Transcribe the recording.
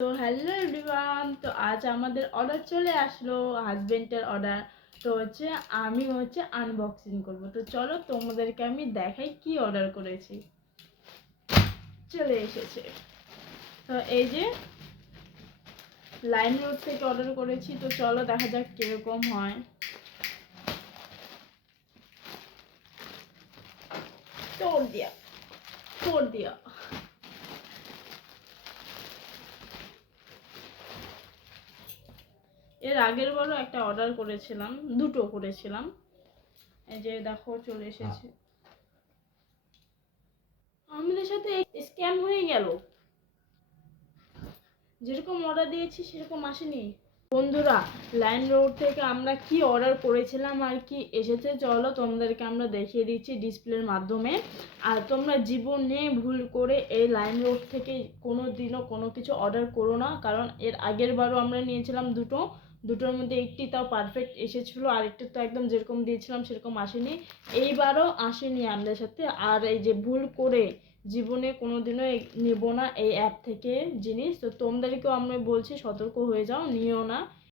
তো hello everyone, তো আজ আমাদের অর্ডার চলে আসলো, হাজবেন্ডের অর্ডার। তো আমি আনবক্সিং করব। তো চলো তোমাদেরকে আমি দেখাই কি অর্ডার করেছি। চলে এসেছে। তো এই যে লাইম রোড থেকে অর্ডার করেছি। তো চলো দেখা যাক কিরকম হয়। তোড় দিয়া তোড় দিয়া এর আগের বারও একটা অর্ডার করেছিলাম, দুটো করেছিলাম। এই যে দেখো চলে এসেছে। আমাদের সাথে স্ক্যাম হয়ে গেল, যেরকম অর্ডার দিয়েছি সেরকম আসেনি। বন্ধুরা, লাইম রোড থেকে আমরা কি অর্ডার করেছিলাম আর কি এসেছে চলো তোমাদেরকে আমরা দেখিয়ে দিচ্ছি ডিসপ্লের মাধ্যমে। আর তোমরা জীবনে ভুল করে এই লাইম রোড থেকে কোনো দিনও কোনো কিছু অর্ডার করো না, কারণ এর আগের বারও আমরা নিয়েছিলাম দুটোর মধ্যে একটি তাও পারফেক্ট এসেছিলো, আরেকটা তো একদম যেরকম দিয়েছিলাম সেরকম আসেনি। এইবারও আসেনি আমাদের সাথে। আর এই যে ভুল করে জীবনে কোনোদিনও নেব না এই অ্যাপ থেকে জিনিস। তো তোমাদেরকেও আমি বলছি সতর্ক হয়ে যাও, নিও না।